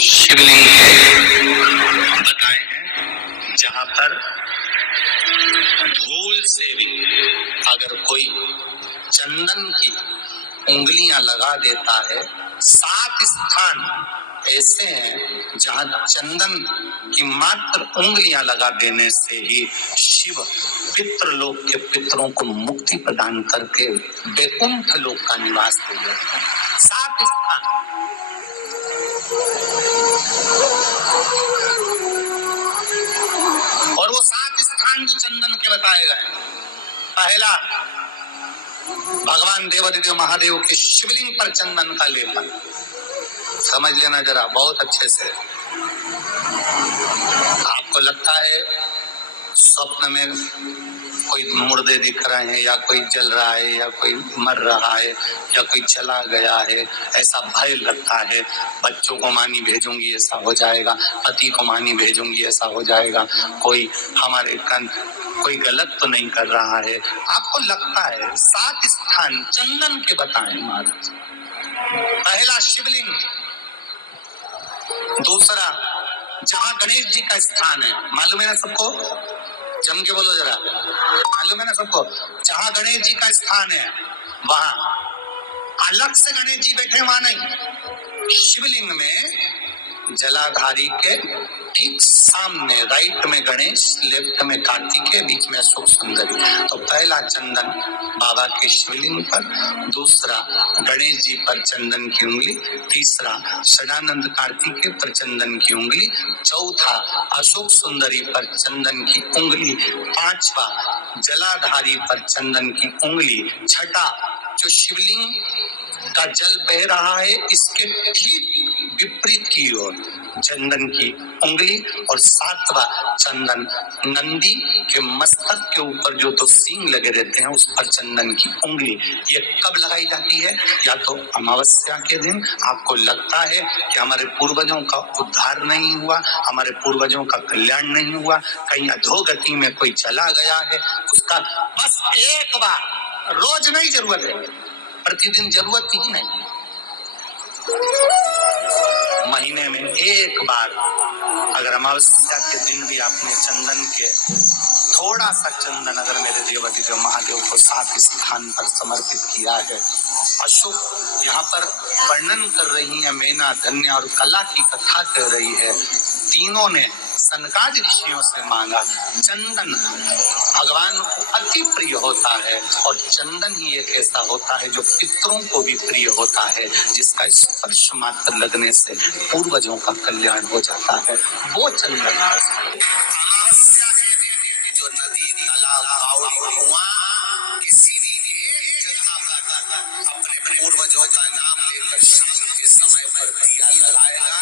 शिवलिंग बताए हैं जहां पर धूल से भी अगर कोई चंदन की उंगलियां लगा देता है। 7 स्थान ऐसे हैं जहां चंदन की मात्र उंगलियां लगा देने से ही शिव पितृलोक के पितरों को मुक्ति प्रदान करके वैकुंठ लोक का निवास दे देते हैं। 7 स्थान और वो 7 स्थान जो चंदन के बताए गए। पहला, भगवान देवादिदेव महादेव के शिवलिंग पर चंदन का लेपन। समझ लेना जरा बहुत अच्छे से। आपको लगता है स्वप्न में कोई मुर्दे दिख रहे हैं या कोई जल रहा है या कोई मर रहा है या कोई चला गया है, ऐसा भय लगता है। बच्चों को मानी भेजूंगी ऐसा हो जाएगा, पति को मानी भेजूंगी ऐसा हो जाएगा, कोई हमारे कोई गलत तो नहीं कर रहा है। आपको लगता है 7 स्थान चंदन के बताएं महाराज। पहला शिवलिंग, दूसरा जहां गणेश जी का स्थान है, मालूम है ना सबको, जम के बोलो जरा, मालूम है ना सबको, जहां गणेश जी का स्थान है वहां अलग से गणेश जी बैठे, वहां नहीं। शिवलिंग में जलाधारी के ठीक सामने राइट में गणेश, लेफ्ट में कार्तिकेय, बीच में अशोक सुंदरी। तो पहला चंदन बाबा के शिवलिंग पर, दूसरा गणेश जी पर चंदन की उंगली, तीसरा सदानंद कार्तिकेय पर चंदन की उंगली, चौथा अशोक सुंदरी पर चंदन की उंगली, पांचवा जलाधारी पर चंदन की उंगली, छठा जो शिवलिंग का जल बह रहा है इसके ठीक विपरीत की ओर चंदन की उंगली, और 7वां चंदन नंदी के मस्तक के ऊपर जो तो सींग लगे रहते हैं उस पर चंदन की उंगली। ये कब लगाई जाती है? या तो अमावस्या के दिन। आपको लगता है कि हमारे पूर्वजों का उद्धार नहीं हुआ, हमारे पूर्वजों का कल्याण नहीं हुआ, कहीं अधोगति में कोई चला गया है, उसका बस एक बार, रोज नहीं जरूरत है, प्रतिदिन जरूरत ही नहीं, महीने में एक बार अगर अमावस्या के दिन भी आपने चंदन के थोड़ा सा चंदन अगर मेरे देवादिदेव महादेव को 7 स्थान पर समर्पित किया है। अशोक यहाँ पर वर्णन कर रही है, मैना धन्य और कला की कथा कह रही है। तीनों ने सनकादि ऋषियों से मांगा। चंदन भगवान को अति प्रिय होता है और चंदन ही एक ऐसा होता है जो पितरों को भी प्रिय होता है, जिसका स्पर्श मात्र लगने से पूर्वजों का कल्याण हो जाता है, वो चंदन। अमावस्या के दिन जो नदी, तालाब, बावड़ी, कुआं किसी भी एक जगह पर अपने पूर्वजों का नाम लेकर शाम के समय पर दिया लगाएगा,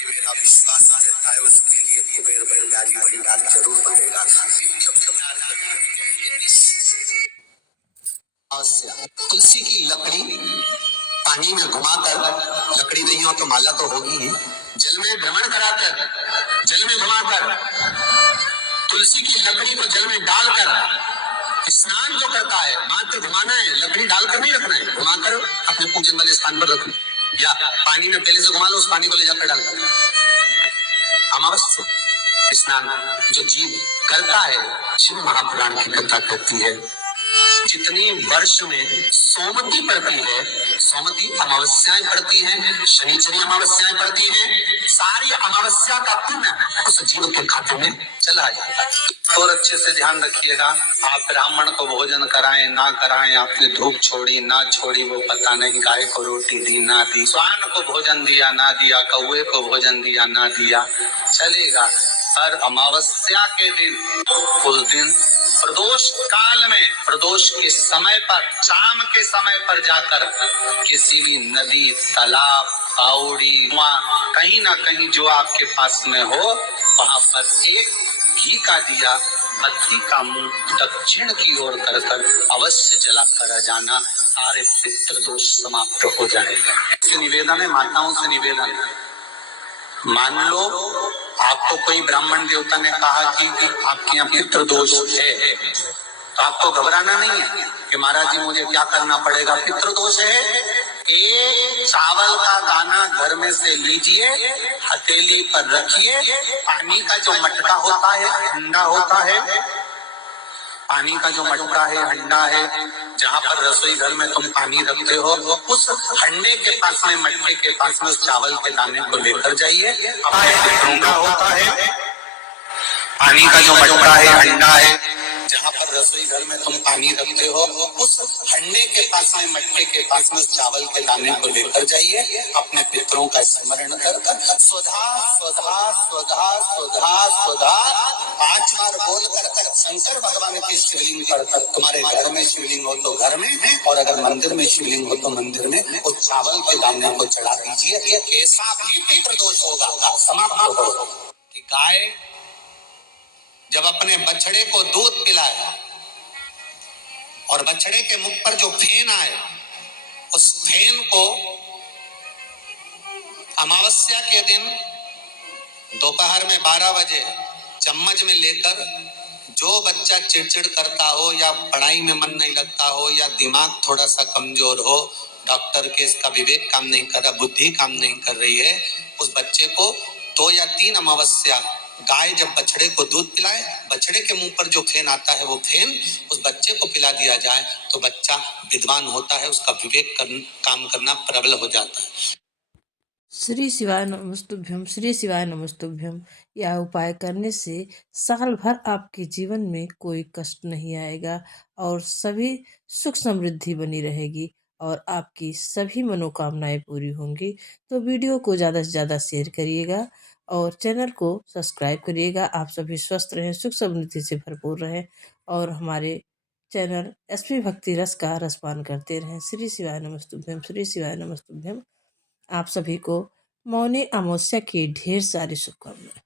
ये मेरा विश्वास रहता है, उसके लिए कुबेर भंडारी भंडार जरूर बनेगा। तुलसी की लकड़ी पानी में घुमाकर, लकड़ी नहीं हो तो माला तो होगी ही, जल में भ्रमण कराकर, जल में घुमाकर तुलसी की लकड़ी को जल में डालकर स्नान जो करता है, मात्र घुमाना है, लकड़ी डालकर नहीं रखना है, घुमाकर अपने पूजन वाले स्थान पर रखना, या पानी में पहले से घुमा लो, उस पानी को ले जाकर डाल। अमावस्या स्नान जो जीव करता है, शिव महापुराण की कथा कहती है, जितनी वर्ष में सोमती पड़ती है, सोमती अमावस्याएं पड़ती हैं, शनिचरी अमावस्याएं पड़ती हैं, सारी अमावस्या का पुण्य उस जीव के खाते में चला जाता है। और अच्छे से ध्यान रखिएगा, आप ब्राह्मण को भोजन कराएं ना कराएं, आपने धूप छोड़ी ना छोड़ी वो पता नहीं, गाय को रोटी दी ना दी, स्वान को भोजन दिया ना दिया, कौवे को भोजन दिया ना दिया, चलेगा। पर अमावस्या के दिन, उस दिन प्रदोष काल में, प्रदोष के समय पर, शाम के समय पर जाकर किसी भी नदी, तालाब, बावड़ी, कुआं, कहीं ना कहीं जो आपके पास में हो, वहां पर एक घी का दिया बत्ती का मुंह दक्षिण की ओर कर अवश्य जला कर जाना, सारे पितृ दोष समाप्त हो जाएगा। निवेदन है, माताओं से निवेदन है, मान लो आपको कोई ब्राह्मण देवता ने कहा कि आपके यहाँ पितृ दोष है, तो आपको घबराना नहीं है कि महाराज जी मुझे क्या करना पड़ेगा, पितृ दोष है। एक चावल का दाना घर में से लीजिए, हथेली पर रखिए, पानी का जो मटका होता है, हंडा होता है, पानी का जो मटका है, हंडा है, जहाँ पर रसोई घर में तुम पानी रखते हो, उस हंडे के पास में, मटके के पास में उस चावल के दाने को लेकर जाइए। हंडा होता है, पानी का जो मटका है, हंडा है, जहाँ पर रसोई घर में तुम पानी रखते हो, उस हंडे के पास में, मटके के पास में उस चावल के दाने को लेकर जाइए। अपने पितरों का स्मरण कर स्वधा स्वधा स्वधा स्वधा स्वधा 5 बार बोलकर शंकर भगवान की शिवलिंग पर, तुम्हारे घर में शिवलिंग हो तो घर में, और अगर मंदिर में शिवलिंग हो तो मंदिर में, उस चावल के दाने को चढ़ा दीजिए। कैसा भी पितृ दोष होगा समाप्त हो। कि गाय जब अपने बछड़े को दूध पिलाए और बछड़े के मुख पर जो फेन आए, उस फेन को अमावस्या के दिन दोपहर में 12 बजे चम्मच में लेकर, जो बच्चा चिड़चिड़ करता हो या पढ़ाई में मन नहीं लगता हो या दिमाग थोड़ा सा कमजोर हो, डॉक्टर के इसका विवेक काम नहीं कर रहा, बुद्धि काम नहीं कर रही है, उस बच्चे को 2 या 3 अमावस्या गाय जब बछड़े को दूध पिलाए, बछड़े के मुंह पर जो फेन आता है वो फेन उस बच्चे को पिला दिया जाए तो बच्चा विद्वान होता है, उसका विवेक काम करना प्रबल हो जाता है। श्री शिवाय नमस्तुभ्यम, श्री शिवाय नमस्तुभ्यम। यह उपाय करने से साल भर आपके जीवन में कोई कष्ट नहीं आएगा और सभी सुख समृद्धि बनी रहेगी और आपकी सभी मनोकामनाएं पूरी होंगी। तो वीडियो को ज़्यादा से ज़्यादा शेयर करिएगा और चैनल को सब्सक्राइब करिएगा। आप सभी स्वस्थ रहें, सुख समृद्धि से भरपूर रहें और हमारे चैनल एसपी भक्ति रस का रसपान करते रहें। श्री शिवाय नमस्तुभ्यम, श्री शिवाय नमस्तुभ्यम। आप सभी को मौनी अमावस्या की ढेर सारी शुभकामनाएं।